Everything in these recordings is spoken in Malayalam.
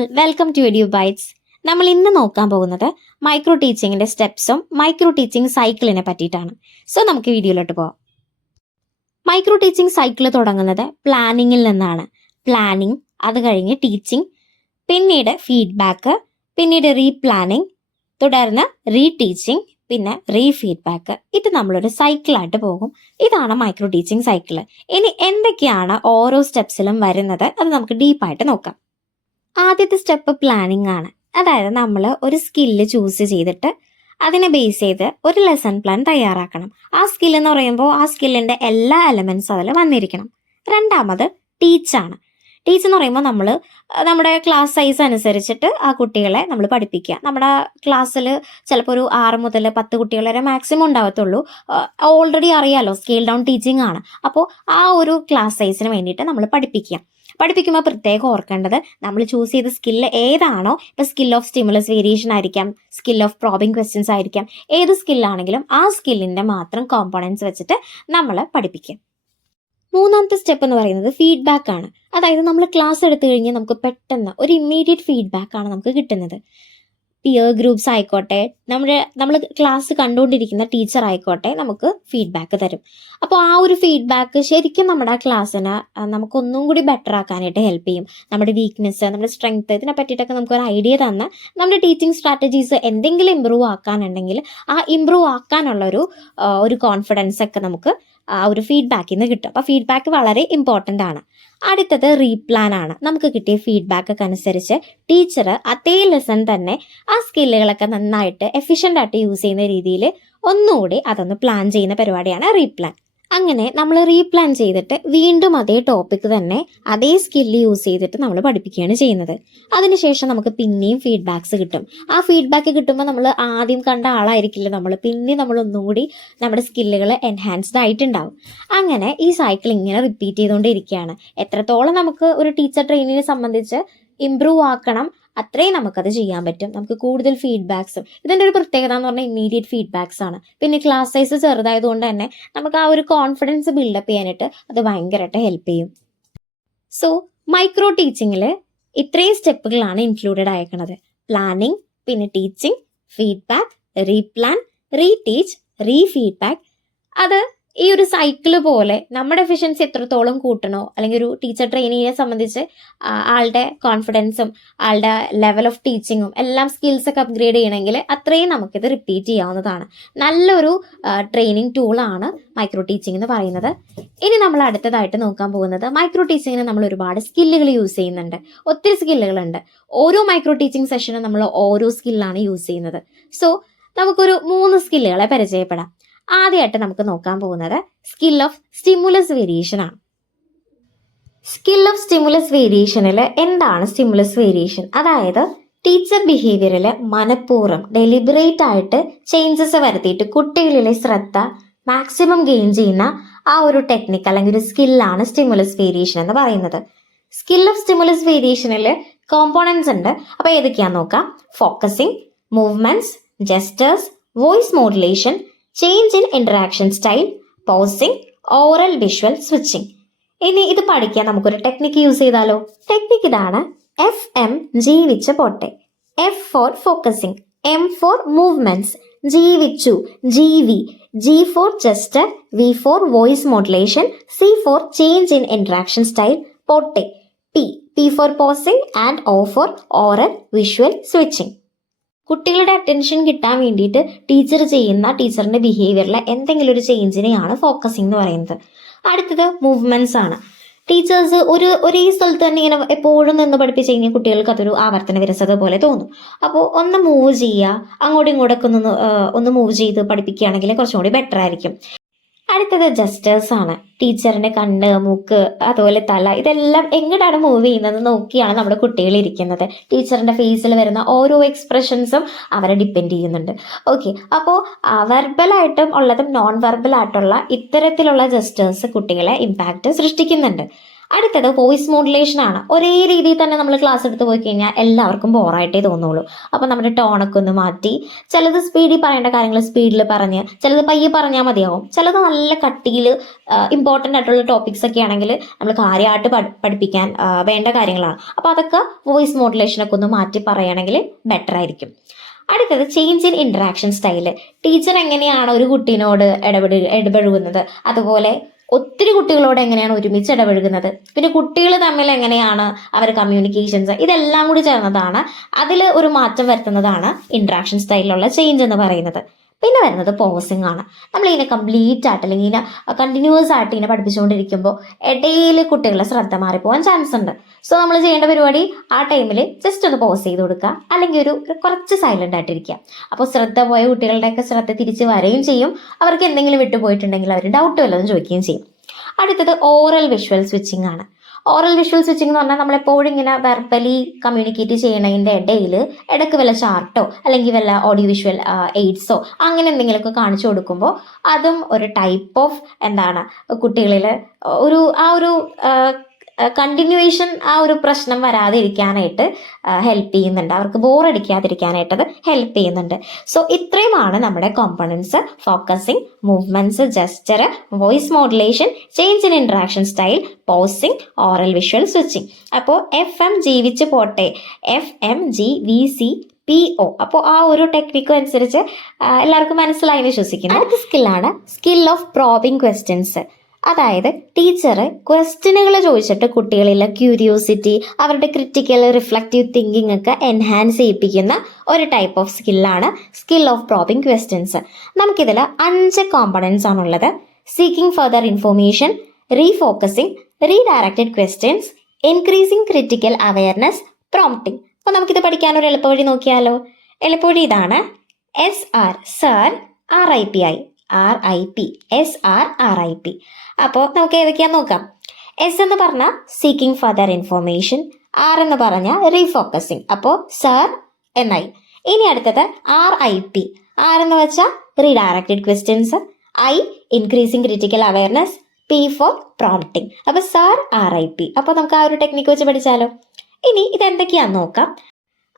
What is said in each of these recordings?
All, welcome to Edu Bytes. നമ്മൾ ഇന്ന് നോക്കാൻ പോകുന്നത് മൈക്രോ ടീച്ചിങ്ങിന്റെ സ്റ്റെപ്സും മൈക്രോ ടീച്ചിങ് സൈക്കിളിനെ പറ്റിയിട്ടാണ്. സോ നമുക്ക് വീഡിയോയിലോട്ട് പോകാം. മൈക്രോ ടീച്ചിങ് സൈക്കിൾ തുടങ്ങുന്നത് പ്ലാനിങ്ങിൽ നിന്നാണ്. പ്ലാനിങ്, അത് കഴിഞ്ഞ് ടീച്ചിങ്, പിന്നീട് ഫീഡ്ബാക്ക്, പിന്നീട് റീപ്ലാനിങ്, തുടർന്ന് റീടീച്ചിങ്, പിന്നെ ഫീഡ്ബാക്ക്. ഇത് നമ്മളൊരു സൈക്കിളായിട്ട് പോകും. ഇതാണ് മൈക്രോ ടീച്ചിങ് സൈക്കിൾ. ഇനി എന്തൊക്കെയാണ് ഓരോ സ്റ്റെപ്സിലും വരുന്നത് അത് നമുക്ക് ഡീപ്പായിട്ട് നോക്കാം. ആദ്യത്തെ സ്റ്റെപ്പ് പ്ലാനിങ് ആണ്. അതായത് നമ്മൾ ഒരു സ്കില്ല് ചൂസ് ചെയ്തിട്ട് അതിനെ ബേസ് ചെയ്ത് ഒരു ലെസൺ പ്ലാൻ തയ്യാറാക്കണം. ആ സ്കിൽ എന്ന് പറയുമ്പോൾ ആ സ്കില്ലിന്റെ എല്ലാ എലമെന്റ്സും അതിൽ വന്നിരിക്കണം. രണ്ടാമത് ടീച്ചാണ്. ടീച്ച് എന്ന് പറയുമ്പോൾ നമ്മൾ നമ്മുടെ ക്ലാസ് സൈസ് അനുസരിച്ചിട്ട് ആ കുട്ടികളെ നമ്മൾ പഠിപ്പിക്കുക. നമ്മുടെ ക്ലാസ്സിൽ ചിലപ്പോൾ ഒരു 6 മുതൽ 10 കുട്ടികൾ വരെ മാക്സിമം ഉണ്ടാവത്തുള്ളൂ. ഓൾറെഡി അറിയാലോ, സ്കെയിൽ ഡൗൺ ടീച്ചിങ് ആണ്. അപ്പോൾ ആ ഒരു ക്ലാസ് സൈസിന് വേണ്ടിയിട്ട് നമ്മൾ പഠിപ്പിക്കുമ്പോൾ പ്രത്യേകം ഓർക്കേണ്ടത്, നമ്മൾ ചൂസ് ചെയ്ത സ്കില്ല് ഏതാണോ, ഇപ്പോൾ സ്കിൽ ഓഫ് സ്റ്റിമുലസ് വേരിയേഷൻ ആയിരിക്കാം, സ്കിൽ ഓഫ് പ്രോബിംഗ് ക്വസ്റ്റ്യൻസ് ആയിരിക്കാം, ഏത് സ്കില്ലാണെങ്കിലും ആ സ്കില്ലിൻ്റെ മാത്രം കോമ്പോണൻസ് വെച്ചിട്ട് നമ്മൾ പഠിപ്പിക്കും. മൂന്നാമത്തെ സ്റ്റെപ്പ് എന്ന് പറയുന്നത് ഫീഡ്ബാക്ക് ആണ്. അതായത് നമ്മൾ ക്ലാസ് എടുത്തു കഴിഞ്ഞാൽ നമുക്ക് പെട്ടെന്ന് ഒരു ഇമ്മീഡിയറ്റ് ഫീഡ്ബാക്ക് ആണ് നമുക്ക് കിട്ടുന്നത്. പിയർ ഗ്രൂപ്പ്സ് ആയിക്കോട്ടെ, നമ്മൾ ക്ലാസ് കണ്ടുകൊണ്ടിരിക്കുന്ന ടീച്ചർ ആയിക്കോട്ടെ, നമുക്ക് ഫീഡ്ബാക്ക് തരും. അപ്പോൾ ആ ഒരു ഫീഡ്ബാക്ക് ശരിക്കും നമ്മുടെ ക്ലാസ്സിനെ നമുക്കൊന്നും കൂടി ബെറ്റർ ആക്കാനായിട്ട് ഹെൽപ്പ് ചെയ്യും. നമ്മുടെ വീക്ക്നെസ്, നമ്മുടെ സ്ട്രെങ്ത്, ഇതിനെ പറ്റിയിട്ടൊക്കെ നമുക്കൊരു ഐഡിയ തന്ന് നമ്മുടെ ടീച്ചിങ് സ്ട്രാറ്റജീസ് എന്തെങ്കിലും ഇമ്പ്രൂവ് ആക്കാനുണ്ടെങ്കിൽ ആ ഇമ്പ്രൂവ് ആക്കാനുള്ള ഒരു കോൺഫിഡൻസ് ഒക്കെ നമുക്ക് ആ ഒരു ഫീഡ്ബാക്കിൽ നിന്ന് കിട്ടും. അപ്പോൾ ഫീഡ്ബാക്ക് വളരെ ഇമ്പോർട്ടൻ്റ് ആണ്. അടുത്തത് റീപ്ലാൻ ആണ്. നമുക്ക് കിട്ടിയ ഫീഡ്ബാക്കൊക്കെ അനുസരിച്ച് ടീച്ചർ അതേ ലെസൺ തന്നെ ആ സ്കില്ലുകളൊക്കെ നന്നായിട്ട് എഫിഷ്യൻ്റ് ആയിട്ട് യൂസ് ചെയ്യുന്ന രീതിയിൽ ഒന്നുകൂടി അതൊന്ന് പ്ലാൻ ചെയ്യുന്ന പരിപാടിയാണ് റീപ്ലാൻ. അങ്ങനെ നമ്മൾ റീപ്ലാൻ ചെയ്തിട്ട് വീണ്ടും അതേ ടോപ്പിക് തന്നെ അതേ സ്കില്ല് യൂസ് ചെയ്തിട്ട് നമ്മൾ പഠിപ്പിക്കുകയാണ് ചെയ്യുന്നത്. അതിനുശേഷം നമുക്ക് പിന്നെയും ഫീഡ്ബാക്സ് കിട്ടും. ആ ഫീഡ്ബാക്ക് കിട്ടുമ്പോൾ നമ്മൾ ആദ്യം കണ്ട ആളായിരിക്കില്ല നമ്മൾ ഒന്നും കൂടി നമ്മുടെ സ്കില്ലുകൾ എൻഹാൻസ്ഡ് ആയിട്ടുണ്ടാവും. അങ്ങനെ ഈ സൈക്കിൾ ഇങ്ങനെ റിപ്പീറ്റ് ചെയ്തുകൊണ്ടിരിക്കുകയാണ്. എത്രത്തോളം നമുക്ക് ഒരു ടീച്ചർ ട്രെയിനിനെ സംബന്ധിച്ച് ഇമ്പ്രൂവ് ആക്കണം, അത്രയും നമുക്കത് ചെയ്യാൻ പറ്റും. നമുക്ക് കൂടുതൽ ഫീഡ്ബാക്സും, ഇതിൻ്റെ ഒരു പ്രത്യേകത എന്ന് പറഞ്ഞാൽ ഇമ്മീഡിയറ്റ് ഫീഡ്ബാക്സ് ആണ്. പിന്നെ ക്ലാസ് സൈസ് ചെറുതായതുകൊണ്ട് തന്നെ നമുക്ക് ആ ഒരു കോൺഫിഡൻസ് ബിൽഡപ്പ് ചെയ്യാനായിട്ട് അത് ഭയങ്കരമായിട്ട് ഹെൽപ്പ് ചെയ്യും. സോ മൈക്രോ ടീച്ചിങ്ങിൽ ഇത്രയും സ്റ്റെപ്പുകളാണ് ഇൻക്ലൂഡഡ് ആയിരിക്കുന്നത്. പ്ലാനിങ്, പിന്നെ ടീച്ചിങ്, ഫീഡ്ബാക്ക്, റീപ്ലാൻ, റീടീച്ച്, ഫീഡ്ബാക്ക്. അത് ഈ ഒരു സൈക്കിള് പോലെ നമ്മുടെ എഫിഷ്യൻസി എത്രത്തോളം കൂട്ടണോ, അല്ലെങ്കിൽ ഒരു ടീച്ചർ ട്രെയിനിയെ സംബന്ധിച്ച് ആളുടെ കോൺഫിഡൻസും ആളുടെ ലെവൽ ഓഫ് ടീച്ചിങ്ങും എല്ലാം സ്കിൽസൊക്കെ അപ്ഗ്രേഡ് ചെയ്യണമെങ്കിൽ അത്രയും നമുക്കിത് റിപ്പീറ്റ് ചെയ്യാവുന്നതാണ്. നല്ലൊരു ട്രെയിനിങ് ടൂളാണ് മൈക്രോ ടീച്ചിങ് എന്ന് പറയുന്നത്. ഇനി നമ്മൾ അടുത്തതായിട്ട് നോക്കാൻ പോകുന്നത്, മൈക്രോ ടീച്ചിങ്ങിന് നമ്മൾ ഒരുപാട് സ്കില്ലുകൾ യൂസ് ചെയ്യുന്നുണ്ട്. ഒത്തിരി സ്കില്ലുകളുണ്ട്. ഓരോ മൈക്രോ ടീച്ചിങ് സെഷനും നമ്മൾ ഓരോ സ്കില്ലാണ് യൂസ് ചെയ്യുന്നത്. സോ നമുക്കൊരു 3 സ്കില്ലുകളെ പരിചയപ്പെടാം. ആദ്യമായിട്ട് നമുക്ക് നോക്കാൻ പോകുന്നത് സ്കിൽ ഓഫ് സ്റ്റിമുലസ് വേരിയേഷൻ ആണ്. സ്കിൽ ഓഫ് സ്റ്റിമുലസ് വേരിയേഷനിൽ എന്താണ് സ്റ്റിമുലസ് വേരിയേഷൻ? അതായത് ടീച്ചർ ബിഹേവിയറിൽ മനഃപൂർവ്വം ഡെലിബറേറ്റ് ആയിട്ട് ചേഞ്ചസ് വരുത്തിയിട്ട് കുട്ടികളിലെ ശ്രദ്ധ മാക്സിമം ഗെയിൻ ചെയ്യുന്ന ആ ഒരു ടെക്നിക്ക് അല്ലെങ്കിൽ ഒരു സ്കില്ലാണ് സ്റ്റിമുലസ് വേരിയേഷൻ എന്ന് പറയുന്നത്. സ്കിൽ ഓഫ് സ്റ്റിമുലസ് വേരിയേഷനിൽ കോമ്പോണൻസ് ഉണ്ട്. അപ്പോൾ ഏതൊക്കെയാന്ന് നോക്കാം. Focusing, movements, gestures, voice modulation, change in interaction style, posing, oral visual switching. ഇനി ഇത് പഠിക്കാൻ നമുക്കൊരു ടെക്നിക്ക് യൂസ് ചെയ്താലോ? ടെക്നിക്ക് ഇതാണ്. ജീവിച്ച പോട്ടെ. F for focusing, M for movements, ജീവിച്ചു, G for gesture, V for voice modulation, C for change in interaction style, പോട്ടെ. P for pausing and O for oral visual switching. കുട്ടികളുടെ അറ്റൻഷൻ കിട്ടാൻ വേണ്ടിയിട്ട് ടീച്ചറിന്റെ ബിഹേവിയറിലെ എന്തെങ്കിലും ഒരു ചേഞ്ചിനെയാണ് ഫോക്കസിംഗ് എന്ന് പറയുന്നത്. അടുത്തത് മൂവ്മെന്റ്സ് ആണ്. ടീച്ചേഴ്സ് ഒരേ സ്ഥലത്ത് തന്നെ ഇങ്ങനെ എപ്പോഴും നിന്ന് പഠിപ്പിച്ച് കഴിഞ്ഞാൽ കുട്ടികൾക്ക് അതൊരു ആവർത്തന വിരസത പോലെ തോന്നും. അപ്പോൾ ഒന്ന് മൂവ് ചെയ്യുക, അങ്ങോട്ടും ഇങ്ങോട്ടൊക്കെ ഒന്ന് മൂവ് ചെയ്ത് പഠിപ്പിക്കുകയാണെങ്കിൽ കുറച്ചും കൂടി ബെറ്റർ ആയിരിക്കും. അടുത്തത് ജസ്റ്റേഴ്സ് ആണ്. ടീച്ചറിന്റെ കണ്ണ്, മൂക്ക്, അതുപോലെ തല, ഇതെല്ലാം എങ്ങോട്ടാണ് മൂവ് ചെയ്യുന്നത് നോക്കിയാണ് നമ്മുടെ കുട്ടികൾ ഇരിക്കുന്നത്. ടീച്ചറിന്റെ ഫേസിൽ വരുന്ന ഓരോ എക്സ്പ്രഷൻസും അവരെ ഡിപ്പെൻഡ് ചെയ്യുന്നുണ്ട്. ഓക്കെ, അപ്പോൾ വെർബലായിട്ടും ഉള്ളതും നോൺ വെർബൽ ആയിട്ടുള്ള ഇത്തരത്തിലുള്ള ജസ്റ്റേഴ്സ് കുട്ടികളെ ഇമ്പാക്റ്റ് സൃഷ്ടിക്കുന്നുണ്ട്. അടുത്തത് വോയിസ് മോഡുലേഷൻ ആണ്. ഒരേ രീതിയിൽ തന്നെ നമ്മൾ ക്ലാസ് എടുത്ത് പോയി കഴിഞ്ഞാൽ എല്ലാവർക്കും ബോറായിട്ടേ തോന്നുള്ളൂ. അപ്പോൾ നമ്മുടെ ടോണൊക്കെ ഒന്ന് മാറ്റി, ചിലത് സ്പീഡിൽ പറയേണ്ട കാര്യങ്ങൾ സ്പീഡിൽ പറഞ്ഞ്, ചിലത് പയ്യെ പറഞ്ഞാൽ മതിയാവും, ചിലത് നല്ല കട്ടിയിൽ ഇമ്പോർട്ടൻ്റ് ആയിട്ടുള്ള ടോപ്പിക്സ് ഒക്കെ ആണെങ്കിൽ നമ്മൾ കാര്യമായിട്ട് പഠിപ്പിക്കാൻ വേണ്ട കാര്യങ്ങളാണ്. അപ്പോൾ അതൊക്കെ വോയിസ് മോഡുലേഷനൊക്കെ ഒന്ന് മാറ്റി പറയുകയാണെങ്കിൽ ബെറ്റർ ആയിരിക്കും. അടുത്തത് change in interaction style. Teacher എങ്ങനെയാണ് ഒരു കുട്ടീനോട് ഇടപഴകുന്നത്, അതുപോലെ ഒത്തിരി കുട്ടികളോട് എങ്ങനെയാണ് ഒരുമിച്ച് ഇടപഴകുന്നത്, പിന്നെ കുട്ടികൾ തമ്മിൽ എങ്ങനെയാണ് അവർ കമ്മ്യൂണിക്കേഷൻസ്, ഇതെല്ലാം കൂടി ചേർന്നതാണ് അതിൽ ഒരു മാറ്റം വരുത്തുന്നതാണ് ഇൻട്രാക്ഷൻ സ്റ്റൈലിലുള്ള ചേഞ്ച് എന്ന് പറയുന്നത്. പിന്നെ വരുന്നത് പോസിംഗ് ആണ്. നമ്മളിങ്ങനെ കംപ്ലീറ്റ് ആയിട്ട് അല്ലെങ്കിൽ ഇങ്ങനെ കണ്ടിന്യൂസ് ആയിട്ട് ഇങ്ങനെ പഠിപ്പിച്ചുകൊണ്ടിരിക്കുമ്പോൾ ഇടയിൽ കുട്ടികളുടെ ശ്രദ്ധ മാറിപ്പോകാൻ ചാൻസ് ഉണ്ട്. സോ നമ്മൾ ചെയ്യേണ്ട പരിപാടി ആ ടൈമിൽ ജസ്റ്റ് ഒന്ന് പോസ് ചെയ്ത് കൊടുക്കുക, അല്ലെങ്കിൽ ഒരു കുറച്ച് സൈലൻ്റ് ആയിട്ടിരിക്കുക. അപ്പോൾ ശ്രദ്ധ പോയ കുട്ടികളുടെയൊക്കെ ശ്രദ്ധ തിരിച്ച് വരികയും ചെയ്യും. അവർക്ക് എന്തെങ്കിലും വിട്ടുപോയിട്ടുണ്ടെങ്കിൽ അവർ ഡൗട്ട് വല്ലതും ചോദിക്കുകയും ചെയ്യും. അടുത്തത് ഓറൽ വിഷ്വൽ സ്വിച്ചിങ് ആണ്. ഓറൽ വിഷ്വൽ സ്വിച്ചിങ് എന്ന് പറഞ്ഞാൽ നമ്മളെപ്പോഴും ഇങ്ങനെ വെർബലി കമ്മ്യൂണിക്കേറ്റ് ചെയ്യണതിൻ്റെ ഇടയ്ക്ക് വല്ല ചാർട്ടോ അല്ലെങ്കിൽ വല്ല ഓഡിയോ വിഷ്വൽ എയ്ഡ്സോ അങ്ങനെ എന്തെങ്കിലുമൊക്കെ കാണിച്ചു കൊടുക്കുമ്പോൾ അതും ഒരു ടൈപ്പ് ഓഫ് കുട്ടികളിൽ ഒരു കണ്ടിന്യൂവേഷൻ ആ ഒരു പ്രശ്നം വരാതെ ഇരിക്കാനായിട്ട് ഹെൽപ്പ് ചെയ്യുന്നുണ്ട്. അവർക്ക് ബോറടിക്കാതിരിക്കാനായിട്ട് അത് ഹെൽപ്പ് ചെയ്യുന്നുണ്ട്. സോ ഇത്രയുമാണ് നമ്മുടെ components: focusing, movements, jester, voice modulation, change in interaction style, posing, oral visual switching. അപ്പോൾ FM ജീവിച്ച് പോട്ടെ, FMGVCPO. അപ്പോൾ ആ ഒരു ടെക്നിക്കും അനുസരിച്ച് എല്ലാവർക്കും മനസ്സിലായി വിശ്വസിക്കുന്നു. അടുത്ത സ്കില്ലാണ് സ്കിൽ ഓഫ് പ്രോബിംഗ് ക്വസ്റ്റ്യൻസ്. അതായത് ടീച്ചർ ക്വസ്റ്റ്യനുകൾ ചോദിച്ചിട്ട് കുട്ടികളിലെ ക്യൂരിയോസിറ്റി, അവരുടെ ക്രിറ്റിക്കൽ റിഫ്ലക്റ്റീവ് തിങ്കിങ് ഒക്കെ എൻഹാൻസ് ചെയ്യിപ്പിക്കുന്ന ഒരു ടൈപ്പ് ഓഫ് സ്കില്ലാണ് സ്കിൽ ഓഫ് പ്രോബിംഗ് ക്വസ്റ്റ്യൻസ്. നമുക്കിതിൽ 5 കോമ്പണൻസ് ആണുള്ളത്: seeking further information, refocusing, redirected questions, increasing critical awareness, prompting. അപ്പോൾ നമുക്കിത് പഠിക്കാൻ ഒരു എളുപ്പവഴി നോക്കിയാലോ? എളുപ്പവഴി ഇതാണ്: SR, സർ, RIP, SRRIP. അപ്പോൾ നമുക്ക് ഏതൊക്കെയാന്ന് നോക്കാം. എസ് എന്ന് പറഞ്ഞാൽ സീക്കിംഗ് ഫർദർ ഇൻഫോർമേഷൻ, ആർ എന്ന് പറഞ്ഞാൽ റീഫോക്കസിങ്, അപ്പോൾ സർ എന്നായി. ഇനി അടുത്തത് RIP. ആർ എന്ന് വെച്ചാൽ redirected questions, I increasing critical awareness, P for prompting. അപ്പോൾ സർ RIP. അപ്പോൾ നമുക്ക് ആ ഒരു ടെക്നിക്ക് വെച്ച് പഠിച്ചാലോ? ഇനി ഇതെന്തൊക്കെയാന്ന് നോക്കാം.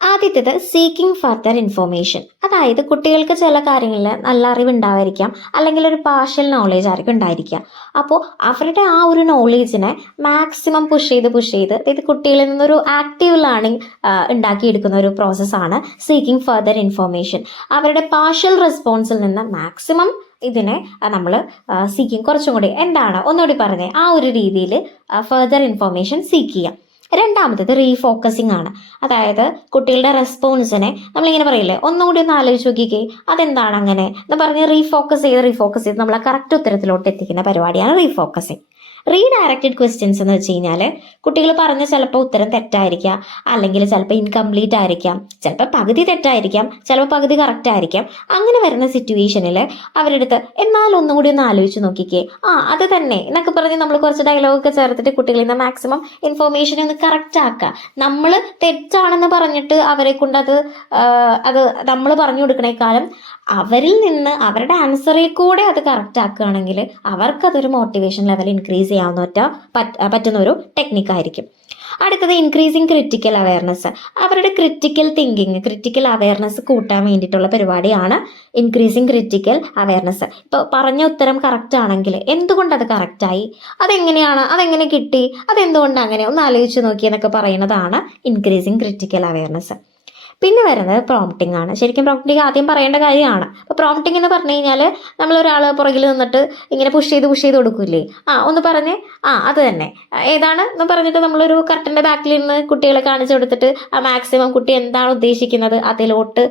ആദ്യത്തേത് സീക്കിംഗ് ഫർദർ ഇൻഫോർമേഷൻ. അതായത് കുട്ടികൾക്ക് ചില കാര്യങ്ങളിൽ നല്ല അറിവുണ്ടാവായിരിക്കാം, അല്ലെങ്കിൽ ഒരു പാർഷ്യൽ നോളേജ് ആയിരിക്കും ഉണ്ടായിരിക്കുക. അപ്പോൾ അവരുടെ ആ ഒരു നോളേജിനെ മാക്സിമം പുഷ് ചെയ്ത് ഇത് കുട്ടികളിൽ നിന്നൊരു ആക്റ്റീവ് ലേണിംഗ് ഉണ്ടാക്കിയെടുക്കുന്ന ഒരു പ്രോസസ്സാണ് സീക്കിംഗ് ഫർദർ ഇൻഫോർമേഷൻ. അവരുടെ പാർഷ്യൽ റെസ്പോൺസിൽ നിന്ന് മാക്സിമം ഇതിനെ നമ്മൾ സീക്കിംഗ് കുറച്ചും കൂടി ഒന്നുകൂടി പറഞ്ഞേ, ആ ഒരു രീതിയിൽ ഫർദർ ഇൻഫോർമേഷൻ സീക്ക് ചെയ്യാം. രണ്ടാമത്തേത് റീഫോക്കസിങ് ആണ്. അതായത് കുട്ടികളുടെ റെസ്പോൺസിനെ നമ്മളിങ്ങനെ പറയില്ലേ, ഒന്നുകൂടി ഒന്ന് ആലോചിച്ച് നോക്കിക്കേ അതെന്താണ് അങ്ങനെ എന്ന് പറഞ്ഞ് റീഫോക്കസ് ചെയ്ത് നമ്മളെ കറക്റ്റ് ഉത്തരത്തിലോട്ട് എത്തിക്കുന്ന പരിപാടിയാണ് റീഫോക്കസിങ്. റീഡയറക്റ്റഡ് ക്വസ്റ്റ്യൻസ് എന്ന് വെച്ച് കഴിഞ്ഞാൽ കുട്ടികൾ പറഞ്ഞ ചിലപ്പോൾ ഉത്തരം തെറ്റായിരിക്കാം, അല്ലെങ്കിൽ ചിലപ്പോൾ ഇൻകംപ്ലീറ്റ് ആയിരിക്കാം, ചിലപ്പോൾ പകുതി തെറ്റായിരിക്കാം, ചിലപ്പോൾ പകുതി കറക്റ്റ് ആയിരിക്കാം. അങ്ങനെ വരുന്ന സിറ്റുവേഷനിൽ അവരുടെ അടുത്ത് എന്നാലും ഒന്നും കൂടി ഒന്ന് ആലോചിച്ച് നോക്കിക്കേ, അത് തന്നെ എന്നൊക്കെ പറഞ്ഞ് നമ്മൾ കുറച്ച് ഡയലോഗൊക്കെ ചേർത്തിട്ട് കുട്ടികളിൽ നിന്ന് മാക്സിമം ഇൻഫോർമേഷനെ ഒന്ന് കറക്റ്റ് ആക്കുക. നമ്മൾ തെറ്റാണെന്ന് പറഞ്ഞിട്ട് അവരെ കൊണ്ട് അത് നമ്മൾ പറഞ്ഞു കൊടുക്കണേക്കാളും അവരിൽ നിന്ന് അവരുടെ ആൻസറിൽ കൂടെ അത് കറക്റ്റ് ആക്കുകയാണെങ്കിൽ അവർക്കതൊരു മോട്ടിവേഷൻ ലെവൽ ഇൻക്രീസ് ചെയ്യാവുന്ന പറ്റുന്ന ഒരു ടെക്നിക്കായിരിക്കും. അടുത്തത് ഇൻക്രീസിങ് ക്രിറ്റിക്കൽ അവയർനെസ്. അവരുടെ ക്രിറ്റിക്കൽ തിങ്കിങ്, ക്രിറ്റിക്കൽ അവയർനെസ് കൂട്ടാൻ വേണ്ടിയിട്ടുള്ള പരിപാടിയാണ് ഇൻക്രീസിങ് ക്രിറ്റിക്കൽ അവയർനെസ്. ഇപ്പോൾ പറഞ്ഞ ഉത്തരം കറക്റ്റ് ആണെങ്കിൽ എന്തുകൊണ്ട് അത് കറക്റ്റായി, അതെങ്ങനെ കിട്ടി, അതെന്തുകൊണ്ട് അങ്ങനെ ഒന്ന് ആലോചിച്ച് നോക്കിയെന്നൊക്കെ പറയുന്നതാണ് ഇൻക്രീസിങ് ക്രിറ്റിക്കൽ അവയർനെസ്. പിന്നെ വരുന്നത് പ്രോംപ്റ്റിംഗ് ആണ്. ശരിക്കും പ്രോംപ്റ്റിംഗ് ആദ്യം പറയേണ്ട കാര്യമാണ്. അപ്പോൾ പ്രോംപ്റ്റിംഗ് എന്ന് പറഞ്ഞു കഴിഞ്ഞാൽ നമ്മളൊരാൾ പുറകിൽ നിന്നിട്ട് ഇങ്ങനെ പുഷ് ചെയ്ത് കൊടുക്കില്ലേ, ഒന്ന് പറഞ്ഞേ, അത് തന്നെ ഏതാണ് എന്ന് പറഞ്ഞിട്ട് നമ്മളൊരു കർട്ടൻ്റെ ബാക്കിൽ നിന്ന് കുട്ടികളെ കാണിച്ചു കൊടുത്തിട്ട് മാക്സിമം കുട്ടി എന്താണ് ഉദ്ദേശിക്കുന്നത് അതിലോട്ട്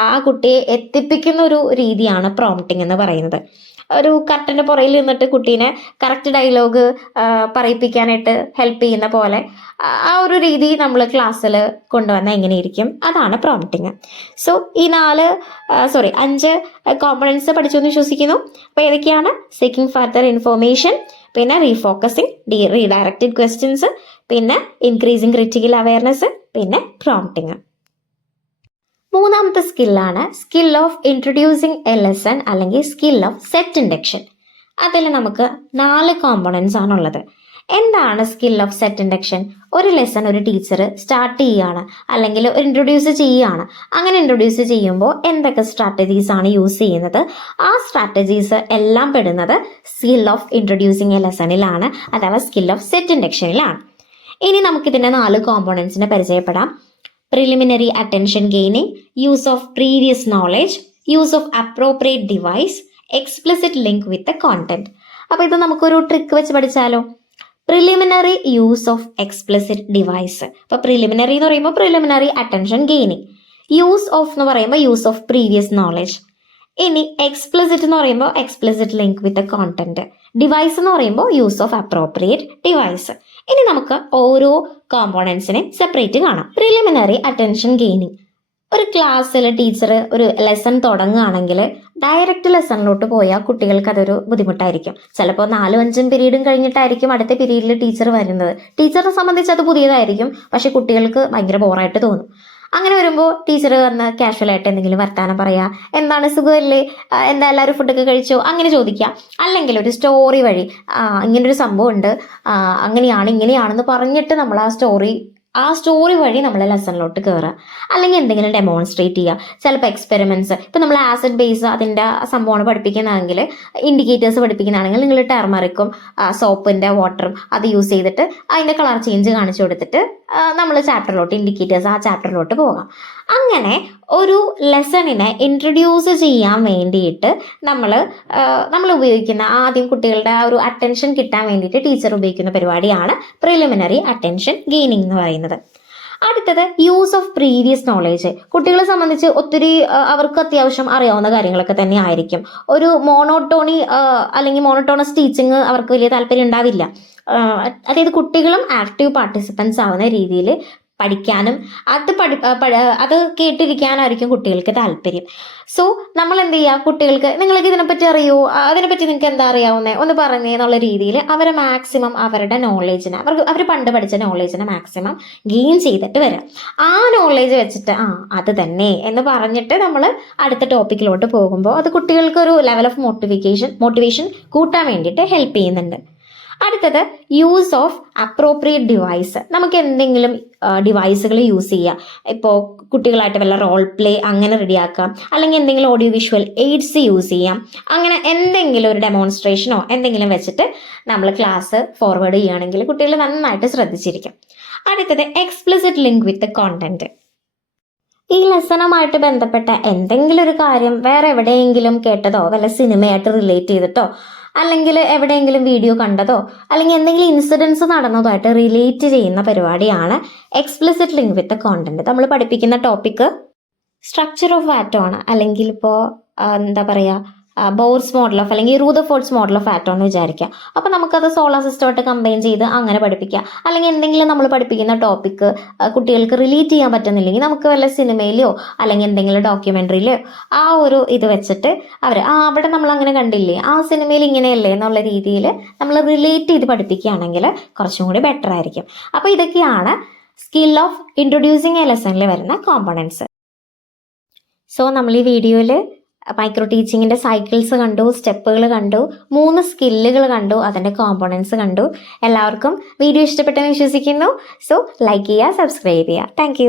ആ കുട്ടിയെ എത്തിപ്പിക്കുന്ന ഒരു രീതിയാണ് പ്രോംപ്റ്റിംഗ് എന്ന് പറയുന്നത്. ഒരു കർട്ടൻ്റെ പുറകിൽ നിന്നിട്ട് കുട്ടീനെ കറക്റ്റ് ഡയലോഗ് പറയിപ്പിക്കാനായിട്ട് ഹെൽപ്പ് ചെയ്യുന്ന പോലെ ആ ഒരു രീതി നമ്മൾ ക്ലാസ്സിൽ കൊണ്ടുവന്നാൽ എങ്ങനെയിരിക്കും, അതാണ് പ്രോംപ്റ്റിങ്. സോ ഈ 5 കോമ്പണൻസ് പഠിച്ചു എന്ന് വിശ്വസിക്കുന്നു. അപ്പോൾ ഏതൊക്കെയാണ്? സീക്കിംഗ് ഫർദർ ഇൻഫോർമേഷൻ, പിന്നെ റീഫോക്കസിങ്, റീഡയറക്റ്റഡ് ക്വസ്റ്റ്യൻസ്, പിന്നെ ഇൻക്രീസിങ് ക്രിറ്റിക്കൽ അവയർനെസ്, പിന്നെ പ്രോംപ്റ്റിങ്. മൂന്നാമത്തെ സ്കില്ലാണ് skill of introducing a lesson അല്ലെങ്കിൽ സ്കിൽ ഓഫ് സെറ്റ് ഇൻഡക്ഷൻ. അതിൽ നമുക്ക് 4 കോമ്പണൻസ് ആണുള്ളത്. എന്താണ് സ്കിൽ ഓഫ് സെറ്റ് ഇൻഡക്ഷൻ? ഒരു ലെസൺ ഒരു ടീച്ചർ സ്റ്റാർട്ട് ചെയ്യുകയാണ് അല്ലെങ്കിൽ ഇൻട്രൊഡ്യൂസ് ചെയ്യുകയാണ്. അങ്ങനെ ഇൻട്രൊഡ്യൂസ് ചെയ്യുമ്പോൾ എന്തൊക്കെ സ്ട്രാറ്റജീസ് ആണ് യൂസ് ചെയ്യുന്നത്? ആ സ്ട്രാറ്റജീസ് എല്ലാം പെടുന്നത് സ്കിൽ ഓഫ് ഇൻട്രൊഡ്യൂസിങ് എ ലെസണിലാണ്, അഥവാ സ്കിൽ ഓഫ് സെറ്റ് ഇൻഡക്ഷനിലാണ്. ഇനി നമുക്കിതിൻ്റെ 4 കോമ്പോണൻസിനെ പരിചയപ്പെടാം. Preliminary attention gaining, use of previous knowledge, use of appropriate device, explicit link with content. അപ്പോൾ ഇത് നമുക്കൊരു ട്രിക്ക് വെച്ച് പഠിച്ചാലോ? Preliminary use of explicit device. അപ്പോൾ പ്രിലിമിനറി എന്ന് പറയുമ്പോൾ preliminary attention gaining, use of എന്ന് പറയുമ്പോൾ യൂസ് ഓഫ് പ്രീവിയസ് നോളജ്. ഇനി എക്സ്പ്ലിസിറ്റ് എന്ന് പറയുമ്പോൾ explicit link with content. Device എന്ന് പറയുമ്പോൾ യൂസ് ഓഫ് അപ്രോപ്രിയേറ്റ് ഡിവൈസ്. ഇനി നമുക്ക് ഓരോ കോമ്പോണൻസിനെ സെപ്പറേറ്റ് കാണാം. Preliminary attention gaining. ഒരു ക്ലാസ്സിൽ ടീച്ചർ ഒരു ലെസൺ തുടങ്ങുകയാണെങ്കിൽ ഡയറക്റ്റ് ലെസണിലോട്ട് പോയാൽ കുട്ടികൾക്ക് അതൊരു ബുദ്ധിമുട്ടായിരിക്കും. ചിലപ്പോൾ 4-5 പീരീഡും കഴിഞ്ഞിട്ടായിരിക്കും അടുത്ത പീരീഡിൽ ടീച്ചർ വരുന്നത്. ടീച്ചറെ സംബന്ധിച്ച് അത് പുതിയതായിരിക്കും, പക്ഷെ കുട്ടികൾക്ക് ഭയങ്കര ബോറായിട്ട് തോന്നും. അങ്ങനെ വരുമ്പോൾ ടീച്ചർ വന്ന് കാഷ്വലായിട്ട് എന്തെങ്കിലും വർത്താനം പറയുക, എന്താണ് സുഖമല്ലേ, എന്താ എല്ലാവരും ഫുഡൊക്കെ കഴിച്ചോ, അങ്ങനെ ചോദിക്കുക. അല്ലെങ്കിൽ ഒരു സ്റ്റോറി വഴി ഇങ്ങനൊരു സംഭവം ഉണ്ട്, അങ്ങനെയാണ് ഇങ്ങനെയാണെന്ന് പറഞ്ഞിട്ട് നമ്മൾ ആ സ്റ്റോറി വഴി നമ്മൾ ലെസണിലോട്ട് കയറുക. അല്ലെങ്കിൽ എന്തെങ്കിലും ഡെമോൺസ്ട്രേറ്റ് ചെയ്യുക. ചിലപ്പോൾ എക്സ്പെരിമെൻറ്റ്സ്, ഇപ്പോൾ നമ്മൾ ആസിഡ് ബേസ് അതിൻ്റെ സംഭവമാണ് പഠിപ്പിക്കുന്നതെങ്കിൽ, ഇൻഡിക്കേറ്റേഴ്സ് പഠിപ്പിക്കുന്നതാണെങ്കിൽ നിങ്ങൾ ടെർമറിക്കും സോപ്പിൻ്റെ വാട്ടറും അത് യൂസ് ചെയ്തിട്ട് അതിൻ്റെ കളർ ചേഞ്ച് കാണിച്ചു കൊടുത്തിട്ട് നമ്മൾ ചാപ്റ്ററിലോട്ട് ഇൻഡിക്കേറ്റേഴ്സ് ആ ചാപ്റ്ററിലോട്ട് പോകാം. അങ്ങനെ ഒരു ലെസണിനെ ഇൻട്രൊഡ്യൂസ് ചെയ്യാൻ വേണ്ടിയിട്ട് നമ്മൾ ഉപയോഗിക്കുന്ന ആദ്യം കുട്ടികളുടെ ആ ഒരു അറ്റൻഷൻ കിട്ടാൻ വേണ്ടിയിട്ട് ടീച്ചർ ഉപയോഗിക്കുന്ന പരിപാടിയാണ് പ്രിലിമിനറി അറ്റൻഷൻ ഗെയിനിങ് എന്ന് പറയുന്നത്. അടുത്തത് യൂസ് ഓഫ് പ്രീവിയസ് നോളേജ്. കുട്ടികളെ സംബന്ധിച്ച് ഒത്തിരി അവർക്ക് അത്യാവശ്യം അറിയാവുന്ന കാര്യങ്ങളൊക്കെ തന്നെ ആയിരിക്കും. ഒരു അല്ലെങ്കിൽ മോണോട്ടോണസ് ടീച്ചിങ് അവർക്ക് വലിയ താല്പര്യം ഉണ്ടാവില്ല. അതായത് കുട്ടികളും ആക്റ്റീവ് പാർട്ടിസിപ്പൻസ് ആവുന്ന രീതിയിൽ പഠിക്കാനും അത് കേട്ടിരിക്കാനായിരിക്കും കുട്ടികൾക്ക് താല്പര്യം. സോ നമ്മൾ എന്ത് ചെയ്യുക, കുട്ടികൾക്ക് നിങ്ങൾക്ക് ഇതിനെപ്പറ്റി അറിയോ, അതിനെപ്പറ്റി നിങ്ങൾക്ക് എന്താ അറിയാവുന്നത് ഒന്ന് പറഞ്ഞേ എന്നുള്ള രീതിയിൽ അവരെ മാക്സിമം അവരുടെ നോളേജിനെ അവർ പണ്ട് പഠിച്ച നോളേജിനെ മാക്സിമം ഗെയിൻ ചെയ്തിട്ട് വരാം. ആ നോളേജ് വെച്ചിട്ട് അത് തന്നെ എന്ന് പറഞ്ഞിട്ട് നമ്മൾ അടുത്ത ടോപ്പിക്കിലോട്ട് പോകുമ്പോൾ അത് കുട്ടികൾക്ക് ഒരു ലെവൽ ഓഫ് മോട്ടിവേഷൻ കൂട്ടാൻ വേണ്ടിയിട്ട് ഹെൽപ്പ് ചെയ്യുന്നുണ്ട്. അടുത്തത് യൂസ് ഓഫ് അപ്രോപ്രിയേറ്റ് ഡിവൈസ്. നമുക്ക് എന്തെങ്കിലും ഡിവൈസുകൾ യൂസ് ചെയ്യാം. ഇപ്പോൾ കുട്ടികളായിട്ട് വല്ല റോൾ പ്ലേ അങ്ങനെ റെഡിയാക്കാം, അല്ലെങ്കിൽ എന്തെങ്കിലും ഓഡിയോ വിഷ്വൽ എയ്ഡ്സ് യൂസ് ചെയ്യാം. അങ്ങനെ എന്തെങ്കിലും ഒരു ഡെമോൺസ്ട്രേഷനോ എന്തെങ്കിലും വെച്ചിട്ട് നമ്മൾ ക്ലാസ് ഫോർവേഡ് ചെയ്യുകയാണെങ്കിൽ കുട്ടികൾ നന്നായിട്ട് ശ്രദ്ധിച്ചിരിക്കും. അടുത്തത് എക്സ്പ്ലിസിറ്റ് ലിങ്ക് വിത്ത് കോണ്ടന്റ്. ഈ ലെസണുമായിട്ട് ബന്ധപ്പെട്ട എന്തെങ്കിലും ഒരു കാര്യം വേറെ എവിടെയെങ്കിലും കേട്ടതോ വല്ല സിനിമയായിട്ട് റിലേറ്റ് ചെയ്തിട്ടോ അല്ലെങ്കിൽ എവിടെയെങ്കിലും വീഡിയോ കണ്ടതോ അല്ലെങ്കിൽ എന്തെങ്കിലും ഇൻസിഡൻസ് നടന്നതോ റിലേറ്റ് ചെയ്യുന്ന പരിപാടിയാണ് എക്സ്പ്ലിസിറ്റ് ലിങ്ക് വിത്ത് കോണ്ടന്റ്. നമ്മൾ പഠിപ്പിക്കുന്ന ടോപ്പിക്ക് സ്ട്രക്ചർ ഓഫ് ആറ്റം ആണ്, അല്ലെങ്കിൽ ഇപ്പോൾ എന്താ പറയുക ബോർസ് മോഡൽ ഓഫ് അല്ലെങ്കിൽ റൂദർഫോർഡ്സ് മോഡൽ ഓഫ് ആറ്റം എന്ന് വിചാരിക്കുക. അപ്പോൾ നമുക്കത് സോളാർ സിസ്റ്റമായിട്ട് കമ്പൈൻ ചെയ്ത് അങ്ങനെ പഠിപ്പിക്കുക. അല്ലെങ്കിൽ എന്തെങ്കിലും നമ്മൾ പഠിപ്പിക്കുന്ന ടോപ്പിക്ക് കുട്ടികൾക്ക് റിലേറ്റ് ചെയ്യാൻ പറ്റുന്നില്ലെങ്കിൽ നമുക്ക് വല്ല സിനിമയിലോ അല്ലെങ്കിൽ എന്തെങ്കിലും ഡോക്യുമെൻ്ററിയിലോ ആ ഒരു ഇത് വെച്ചിട്ട് അവിടെ നമ്മൾ അങ്ങനെ കണ്ടില്ലേ, ആ സിനിമയിൽ ഇങ്ങനെയല്ലേ എന്നുള്ള രീതിയിൽ നമ്മൾ റിലേറ്റ് ചെയ്ത് പഠിപ്പിക്കുകയാണെങ്കിൽ കുറച്ചും കൂടി ബെറ്റർ ആയിരിക്കും. അപ്പോൾ ഇതൊക്കെയാണ് സ്കിൽ ഓഫ് ഇൻട്രൊഡ്യൂസിങ് എ ലെസണിൽ വരുന്ന കോമ്പണൻസ്. സോ നമ്മൾ ഈ വീഡിയോയിൽ മൈക്രോ ടീച്ചിങ്ങിൻ്റെ സൈക്കിൾസ് കണ്ടു, സ്റ്റെപ്പുകൾ കണ്ടു, 3 സ്കില്ലുകൾ കണ്ടു, അതിൻ്റെ കോമ്പോണൻസ് കണ്ടു. എല്ലാവർക്കും വീഡിയോ ഇഷ്ടപ്പെട്ടെന്ന് വിശ്വസിക്കുന്നു. സോ ലൈക്ക് ചെയ്യുക, സബ്സ്ക്രൈബ് ചെയ്യുക. താങ്ക്